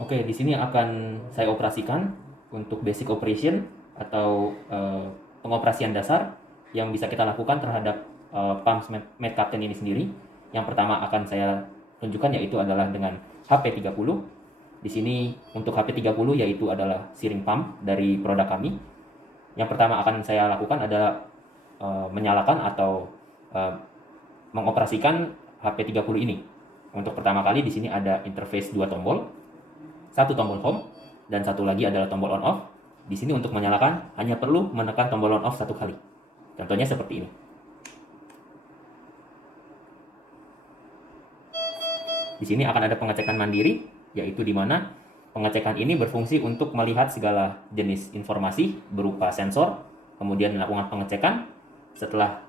Oke, di sini akan saya operasikan untuk basic operation atau pengoperasian dasar yang bisa kita lakukan terhadap pump Mad Captain ini sendiri. Yang pertama akan saya tunjukkan yaitu adalah dengan HP30. Di sini untuk HP30 yaitu adalah searing pump dari produk kami. Yang pertama akan saya lakukan adalah menyalakan atau uh, mengoperasikan HP30 ini. Untuk pertama kali di sini ada interface dua tombol, satu tombol home dan satu lagi adalah tombol on off. Di sini untuk menyalakan hanya perlu menekan tombol on off satu kali. Contohnya seperti ini. Di sini akan ada pengecekan mandiri, yaitu di mana pengecekan ini berfungsi untuk melihat segala jenis informasi berupa sensor, kemudian melakukan pengecekan. Setelah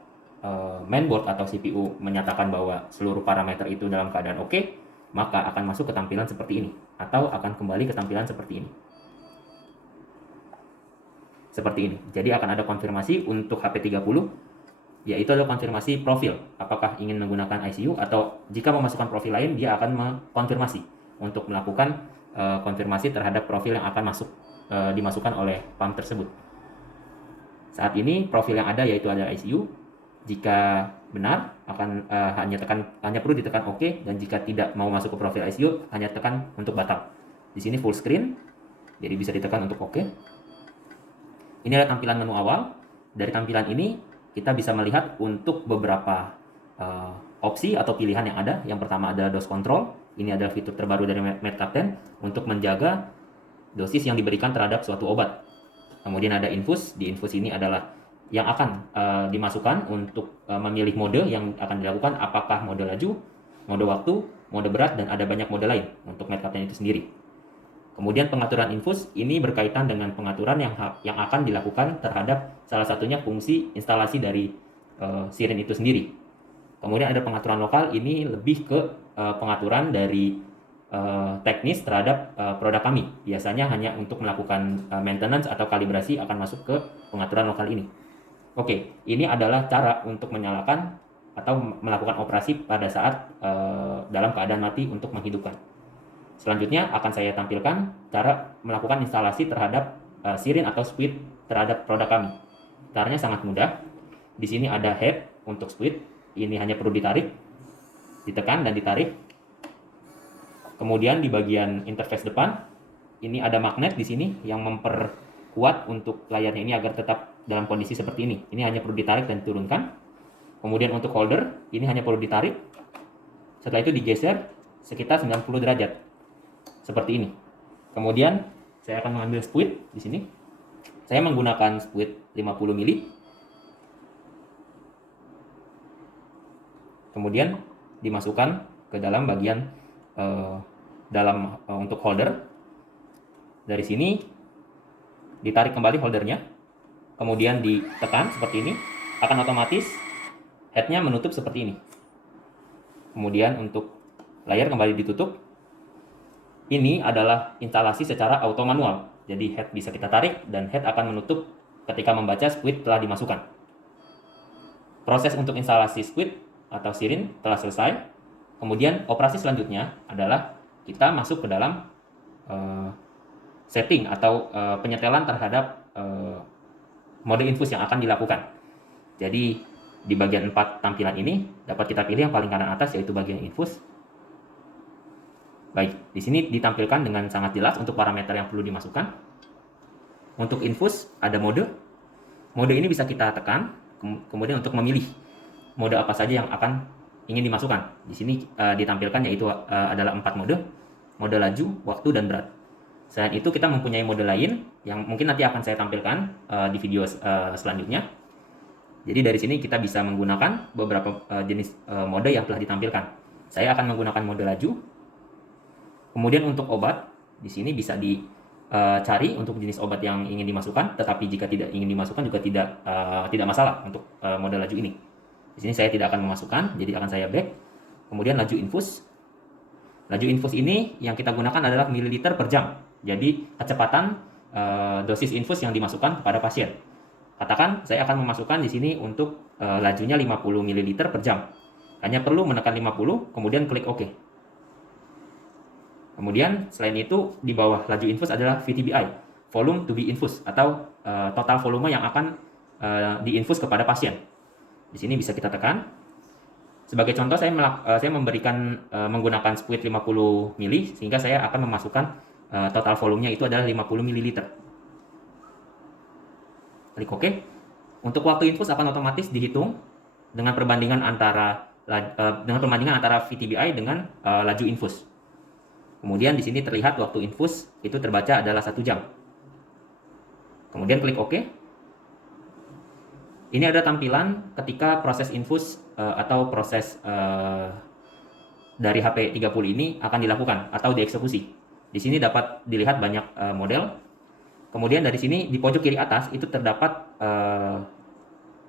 mainboard atau CPU menyatakan bahwa seluruh parameter itu dalam keadaan oke, maka akan masuk ke tampilan seperti ini, atau akan kembali ke tampilan seperti ini. Seperti ini. Jadi akan ada konfirmasi untuk HP30, yaitu adalah konfirmasi profil. Apakah ingin menggunakan ICU atau jika memasukkan profil lain, dia akan mengkonfirmasi untuk melakukan konfirmasi terhadap profil yang akan dimasukkan oleh pump tersebut. Saat ini profil yang ada yaitu adalah ICU. Jika benar akan hanya perlu ditekan OK, dan jika tidak mau masuk ke profil ICU hanya tekan untuk batal. Di sini full screen, jadi bisa ditekan untuk OK. Ini adalah tampilan menu awal. Dari tampilan ini kita bisa melihat untuk beberapa opsi atau pilihan yang ada. Yang pertama adalah dose control. Ini adalah fitur terbaru dari Mad Captain untuk menjaga dosis yang diberikan terhadap suatu obat. Kemudian ada infus. Di infus ini adalah yang akan dimasukkan untuk memilih mode yang akan dilakukan, apakah mode laju, mode waktu, mode berat, dan ada banyak mode lain untuk Mad Captain itu sendiri. Kemudian pengaturan infus ini berkaitan dengan pengaturan yang akan dilakukan terhadap salah satunya fungsi instalasi dari sirin itu sendiri. Kemudian ada pengaturan lokal, ini lebih ke pengaturan dari teknis terhadap produk kami. Biasanya hanya untuk melakukan maintenance atau kalibrasi akan masuk ke pengaturan lokal ini. Oke, ini adalah cara untuk menyalakan atau melakukan operasi pada saat dalam keadaan mati untuk menghidupkan. Selanjutnya akan saya tampilkan cara melakukan instalasi terhadap sirin atau squid terhadap produk kami. Caranya sangat mudah. Di sini ada head untuk squid. Ini hanya perlu ditarik, ditekan dan ditarik. Kemudian di bagian interface depan, ini ada magnet di sini yang memperkuat untuk layarnya ini agar tetap dalam kondisi seperti ini. Ini hanya perlu ditarik dan diturunkan. Kemudian untuk holder, ini hanya perlu ditarik. Setelah itu digeser sekitar 90 derajat. Seperti ini. Kemudian saya akan mengambil squid di sini. Saya menggunakan squid 50 mili. Kemudian dimasukkan ke dalam bagian untuk holder. Dari sini ditarik kembali holdernya. Kemudian ditekan seperti ini. Akan otomatis headnya menutup seperti ini. Kemudian untuk layar kembali ditutup. Ini adalah instalasi secara auto manual. Jadi head bisa kita tarik dan head akan menutup ketika membaca squid telah dimasukkan. Proses untuk instalasi squid atau sirin telah selesai. Kemudian operasi selanjutnya adalah kita masuk ke dalam setting atau penyetelan terhadap mode infus yang akan dilakukan. Jadi di bagian 4 tampilan ini dapat kita pilih yang paling kanan atas, yaitu bagian infus. Baik, di sini ditampilkan dengan sangat jelas untuk parameter yang perlu dimasukkan. Untuk infus ada mode. Mode ini bisa kita tekan, kemudian untuk memilih mode apa saja yang akan ingin dimasukkan. Di sini ditampilkan yaitu adalah 4 mode. Mode laju, waktu, dan berat. Selain itu kita mempunyai mode lain yang mungkin nanti akan saya tampilkan di video selanjutnya. Jadi dari sini kita bisa menggunakan beberapa jenis mode yang telah ditampilkan. Saya akan menggunakan mode laju. Kemudian untuk obat, di sini bisa dicari untuk jenis obat yang ingin dimasukkan, tetapi jika tidak ingin dimasukkan juga tidak masalah untuk mode laju ini. Di sini saya tidak akan memasukkan, jadi akan saya back. Kemudian laju infus. Laju infus ini yang kita gunakan adalah mililiter per jam. Jadi kecepatan dosis infus yang dimasukkan kepada pasien. Katakan saya akan memasukkan di sini untuk lajunya 50 ml per jam. Hanya perlu menekan 50, kemudian klik OK. Kemudian selain itu di bawah laju infus adalah VTBI, volume to be infused, atau total volume yang akan diinfus kepada pasien. Di sini bisa kita tekan. Sebagai contoh saya memberikan menggunakan spuit 50 mili, sehingga saya akan memasukkan total volumenya itu adalah 50 ml. Klik OK. Untuk waktu infus akan otomatis dihitung dengan perbandingan antara VTBI dengan laju infus. Kemudian di sini terlihat waktu infus itu terbaca adalah 1 jam. Kemudian klik OK. Ini ada tampilan ketika proses infus atau proses dari HP30 ini akan dilakukan atau dieksekusi. Di sini dapat dilihat banyak model. Kemudian dari sini di pojok kiri atas itu terdapat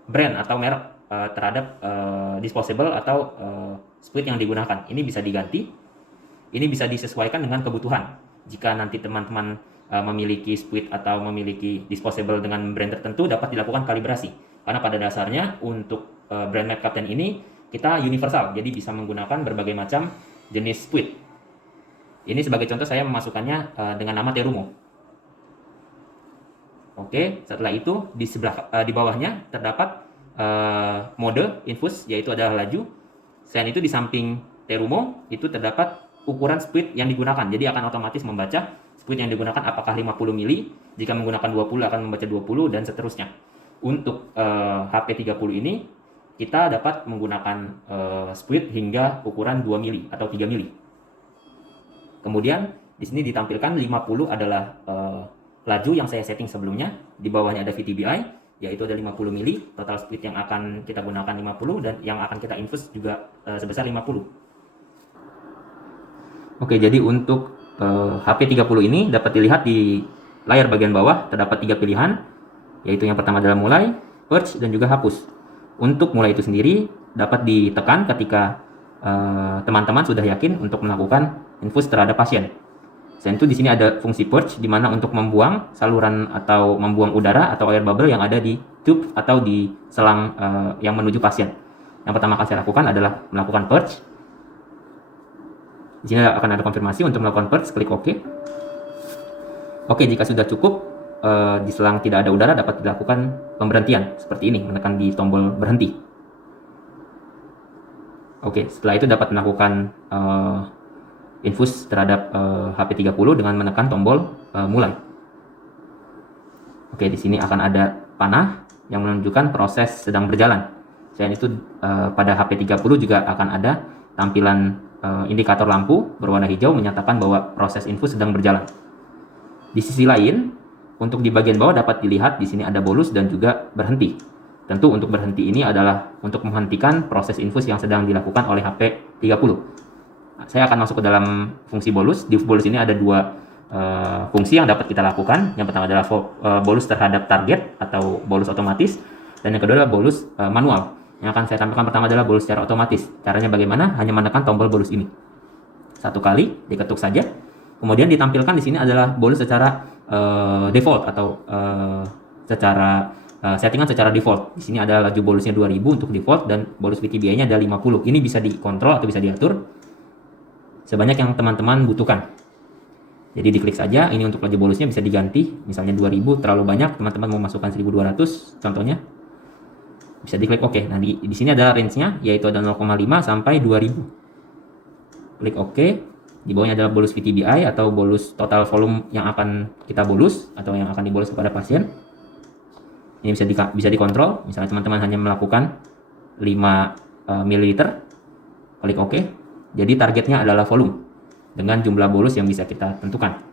brand atau merek terhadap disposable atau spuit yang digunakan. Ini bisa diganti. Ini bisa disesuaikan dengan kebutuhan. Jika nanti teman-teman memiliki spuit atau memiliki disposable dengan brand tertentu, dapat dilakukan kalibrasi. Karena pada dasarnya untuk brand Map Captain ini kita universal, jadi bisa menggunakan berbagai macam jenis spuit. Ini sebagai contoh saya memasukkannya dengan nama Terumo. Oke, setelah itu di bawahnya terdapat mode infus, yaitu adalah laju. Selain itu di samping Terumo itu terdapat ukuran spuit yang digunakan, jadi akan otomatis membaca spuit yang digunakan apakah 50 mili, jika menggunakan 20 akan membaca 20 dan seterusnya. Untuk HP30 ini kita dapat menggunakan spuit hingga ukuran 2 mili atau 3 mili. Kemudian di sini ditampilkan 50 adalah laju yang saya setting sebelumnya, di bawahnya ada VTBI yaitu ada 50 mili, total spuit yang akan kita gunakan 50 dan yang akan kita infus juga sebesar 50. Oke, jadi untuk HP30 ini dapat dilihat di layar bagian bawah terdapat 3 pilihan, yaitu yang pertama adalah mulai, purge, dan juga hapus. Untuk mulai itu sendiri dapat ditekan ketika teman-teman sudah yakin untuk melakukan infus terhadap pasien. Selain itu di sini ada fungsi purge, di mana untuk membuang saluran atau membuang udara atau air bubble yang ada di tube atau di selang yang menuju pasien. Yang pertama akan saya lakukan adalah melakukan purge. Di sini akan ada konfirmasi untuk melakukan purge, klik OK. Oke, jika sudah cukup, di selang tidak ada udara dapat dilakukan pemberhentian, seperti ini, menekan di tombol berhenti. Oke, setelah itu dapat melakukan infus terhadap HP30 dengan menekan tombol mulai. Oke, di sini akan ada panah yang menunjukkan proses sedang berjalan. Selain itu, pada HP30 juga akan ada tampilan indikator lampu berwarna hijau menyatakan bahwa proses infus sedang berjalan. Di sisi lain, untuk di bagian bawah dapat dilihat di sini ada bolus dan juga berhenti. Tentu untuk berhenti ini adalah untuk menghentikan proses infus yang sedang dilakukan oleh HP30. Saya akan masuk ke dalam fungsi bolus. Di bolus ini ada dua fungsi yang dapat kita lakukan. Yang pertama adalah bolus terhadap target atau bolus otomatis, dan yang kedua adalah bolus manual. Yang akan saya tampilkan pertama adalah bolus secara otomatis. Caranya bagaimana? Hanya menekan tombol bolus ini. Satu kali, diketuk saja. Kemudian ditampilkan di sini adalah bolus secara default atau secara settingan secara default. Di sini ada laju bolusnya 2000 untuk default dan bolus VTBI-nya ada 50. Ini bisa dikontrol atau bisa diatur sebanyak yang teman-teman butuhkan. Jadi diklik saja, ini untuk laju bolusnya bisa diganti. Misalnya 2000 terlalu banyak, teman-teman mau masukkan 1200 contohnya. Bisa diklik OK. Nah, di sini ada range-nya, yaitu ada 0,5 sampai 2000. Klik OK. Di bawahnya adalah bolus VTBI atau bolus total volume yang akan kita bolus atau yang akan dibolus kepada pasien. Ini bisa dikontrol. Misalnya teman-teman hanya melakukan 5 ml, klik OK. Jadi targetnya adalah volume dengan jumlah bolus yang bisa kita tentukan.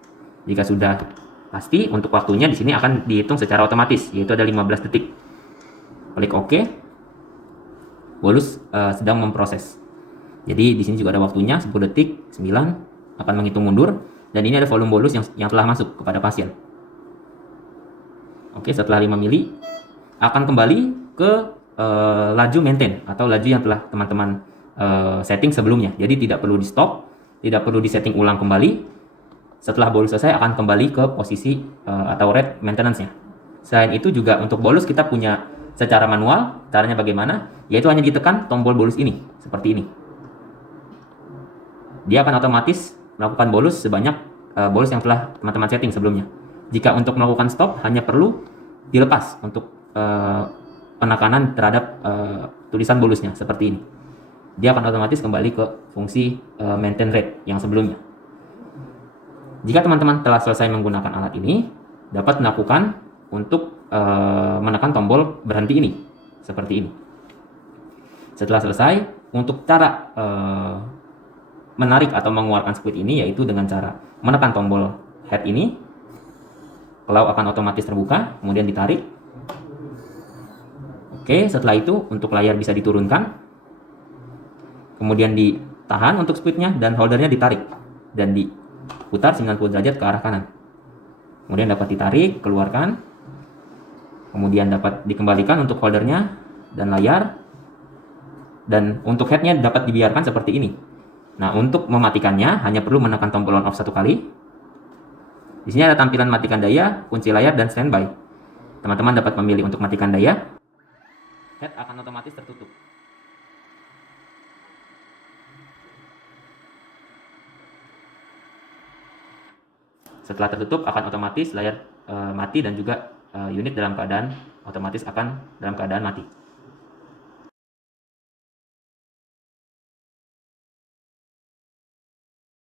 Jika sudah pasti, untuk waktunya di sini akan dihitung secara otomatis, yaitu ada 15 detik. Klik OK. Bolus sedang memproses. Jadi di sini juga ada waktunya 10 detik, 9 akan menghitung mundur, dan ini ada volume bolus yang telah masuk kepada pasien. Oke, setelah 5 mili akan kembali ke laju maintain atau laju yang telah teman-teman setting sebelumnya. Jadi tidak perlu di stop, tidak perlu disetting ulang kembali. Setelah bolus selesai akan kembali ke posisi atau rate maintenance-nya. Selain itu juga untuk bolus kita punya secara manual. Caranya bagaimana? Yaitu hanya ditekan tombol bolus ini seperti ini. Dia akan otomatis melakukan bolus sebanyak bolus yang telah teman-teman setting sebelumnya. Jika untuk melakukan stop hanya perlu dilepas untuk penekanan terhadap tulisan bolusnya seperti ini. Dia akan otomatis kembali ke fungsi maintain rate yang sebelumnya. Jika teman-teman telah selesai menggunakan alat ini, dapat melakukan untuk menekan tombol berhenti ini seperti ini. Setelah selesai, untuk cara menarik atau mengeluarkan squid ini yaitu dengan cara menekan tombol head ini, claw akan otomatis terbuka, kemudian ditarik. Oke, setelah itu untuk layar bisa diturunkan, kemudian ditahan untuk squidnya dan holdernya ditarik dan diputar 90 derajat ke arah kanan. Kemudian dapat ditarik, keluarkan, kemudian dapat dikembalikan untuk holdernya dan layar, dan untuk headnya dapat dibiarkan seperti ini. Nah, untuk mematikannya hanya perlu menekan tombol on off 1 kali. Di sini ada tampilan matikan daya, kunci layar, dan standby. Teman-teman dapat memilih untuk matikan daya. Head akan otomatis tertutup. Setelah tertutup akan otomatis layar mati dan juga unit dalam keadaan otomatis akan dalam keadaan mati.